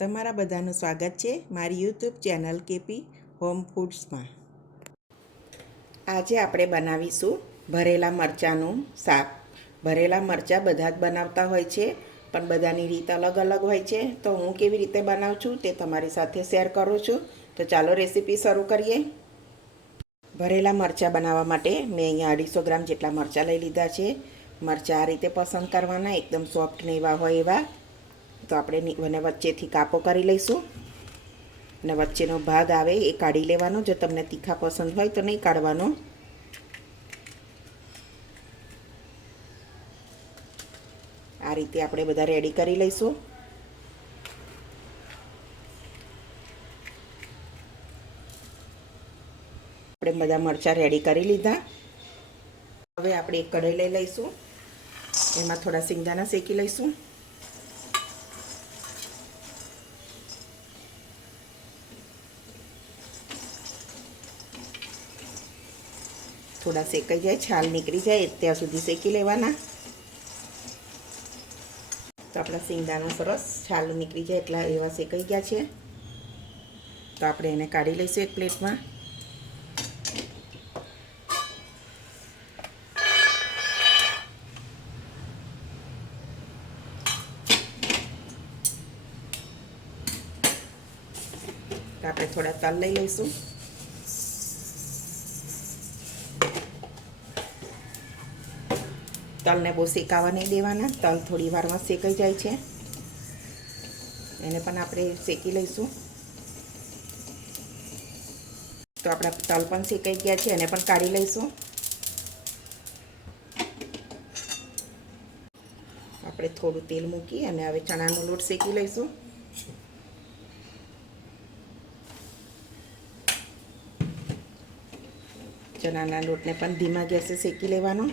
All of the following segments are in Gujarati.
તમારા બધાનું સ્વાગત છે મારી યુટ્યુબ ચેનલ કેપી હોમ ફૂડ્સમાં। આજે આપણે બનાવીશું ભરેલા મરચાંનું શાક। ભરેલા મરચાં બધા જ બનાવતા હોય છે, પણ બધાની રીત અલગ અલગ હોય છે। તો હું કેવી રીતે બનાવું છું તે તમારી સાથે શેર કરું છું। તો ચાલો રેસીપી શરૂ કરીએ। ભરેલા મરચાં બનાવવા માટે મેં અહીંયા 250 ગ્રામ જેટલા મરચાં લઈ લીધા છે। મરચાં આ રીતે પસંદ કરવાના, એકદમ સોફ્ટ ને એવા હોય એવા। તો આપણે વચ્ચેથી કાપો કરી લઈશું અને વચ્ચેનો ભાગ આવે એ કાઢી લેવાનો। જો તમને તીખા પસંદ હોય તો નહીં કાઢવાનો। આ રીતે આપણે બધા રેડી કરી લઈશું। આપણે બધા મરચાં રેડી કરી લીધા। હવે આપણે એક કઢાઈ લઈ લઈશું, એમાં થોડા સિંગદાણા શેકી લઈશું। થોડા શેકાઈ જાય, છાલ નીકળી જાય ત્યાં સુધી શેકી લેવાના। તો આપણા સિંગદાણા સરસ છાલ નીકળી જાય એટલા એવા શેકાઈ ગયા છે। તો આપણે એને કાઢી લઈશું એક પ્લેટમાં। તો આપણે થોડા તલ લઈ લઈશું। તલને બહુ શેકાવા નહીં દેવાના, તલ થોડી વારમાં શેકાઈ જાય છે, એને પણ આપણે શેકી લઈશું। તો આપણા તલ પણ શેકાઈ ગયા છે, એને પણ કાઢી લઈશું। આપણે થોડું તેલ મૂકી અને હવે ચણાનો લોટ શેકી લઈશું। ચણાના લોટને પણ ધીમા ગેસે શેકી લેવાનો।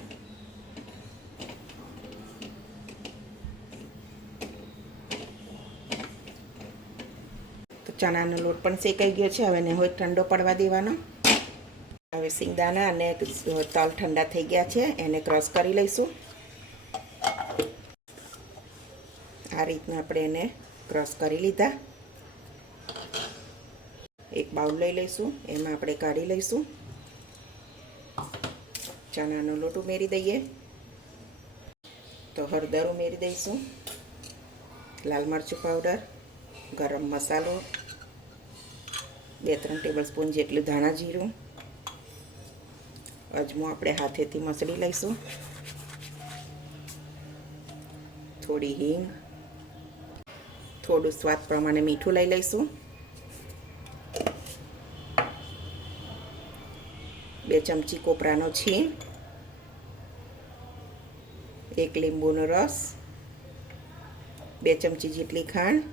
ચણાનો લોટ પણ શેકાઈ ગયો છે, હવે એને ઠંડો પડવા દેવાનો। હવે સિંગદાણા અને તલ ઠંડા થઈ ગયા છે, એને ક્રશ કરી લઈશું। આ રીતના આપણે એને ક્રશ કરી લીધા। એક બાઉલ લઈ લઈશું, એમાં આપણે કાઢી લઈશું। ચણાનો લોટ ઉમેરી દઈએ, તો હળદર ઉમેરી દઈશું, લાલ મરચું પાવડર, ગરમ મસાલો, 2-3 ટેબલ સ્પૂન જેટલું ધાણા જીરું, અજમો આપણે હાથેથી મસળી લઈશું, થોડી હિંગ, થોડું સ્વાદ પ્રમાણે મીઠું લઈ લઈશું, 2 ચમચી કોપરાનો છીણ, 1 લીંબુનો રસ, 2 ચમચી જેટલી ખાંડ,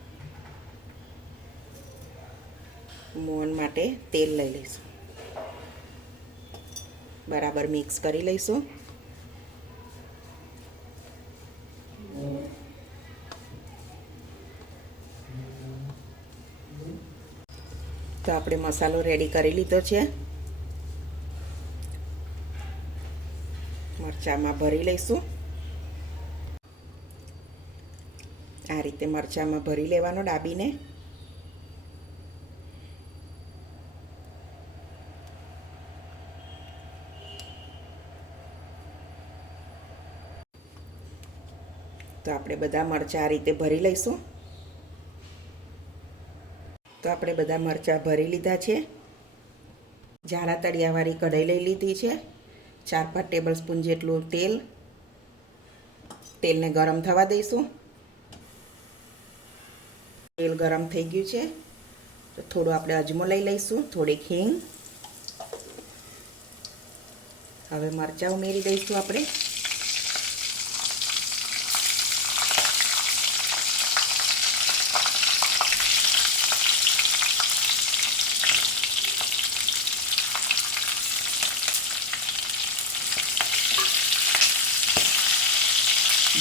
મોણ માટે તેલ લઈ લઈશું, બરાબર મિક્સ કરી લઈશું। તો આપણે મસાલો રેડી કરી લીધો છે, મરચાંમાં ભરી લઈશું। આ રીતે મરચાંમાં ભરી લેવાનો ડાબીને। તો આપણે બધા મરચાં આ રીતે ભરી લઈશું। તો આપણે બધા મરચાં ભરી લીધા છે। જાડા તળિયાવાળી કઢાઈ લઈ લીધી છે, 4-5 ટેબલ સ્પૂન જેટલું તેલ, તેલને ગરમ થવા દઈશું। તેલ ગરમ થઈ ગયું છે, તો થોડું આપણે અજમો લઈ લઈશું, થોડીક હિંગ, હવે મરચાં ઉમેરી દઈશું આપણે।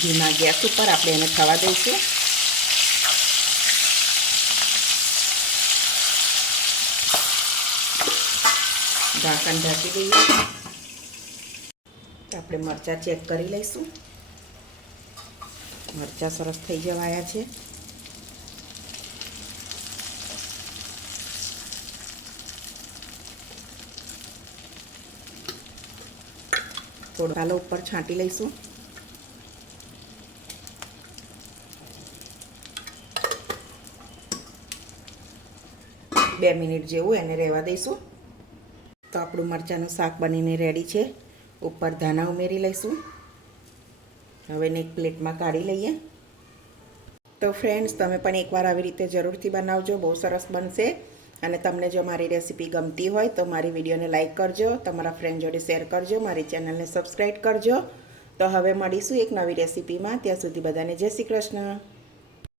ધીમા ગેસ ઉપર આપણે એને થવા દઈશું। ઢાંકણ ઢાંકી દઈએ। આપણે મરચાં ચેક કરી લઈશું। મરચાં સરસ થઈ જવાયા છે। થોડો મસાલો ઉપર છાંટી લઈશું. બે મિનિટ જેવું એને રહેવા દઈશું. તો આપણું મરચાંનું શાક બનીને રેડી છે. ઉપર ધાણા ઉમેરી લઈશું. હવે એને એક પ્લેટમાં કાઢી લઈએ. તો ફ્રેન્ડ્સ, તમે પણ એકવાર આવી રીતે જરૂરથી બનાવજો, બહુ સરસ બનશે. અને તમને જો મારી રેસીપી ગમતી હોય તો મારી વિડીયોને લાઇક કરજો, તમારા ફ્રેન્ડ જોડે શેર કરજો, મારી ચેનલને સબસ્ક્રાઈબ કરજો. તો હવે મળીશું એક નવી રેસીપીમાં. ત્યાં સુધી બધાને જય શ્રી કૃષ્ણ.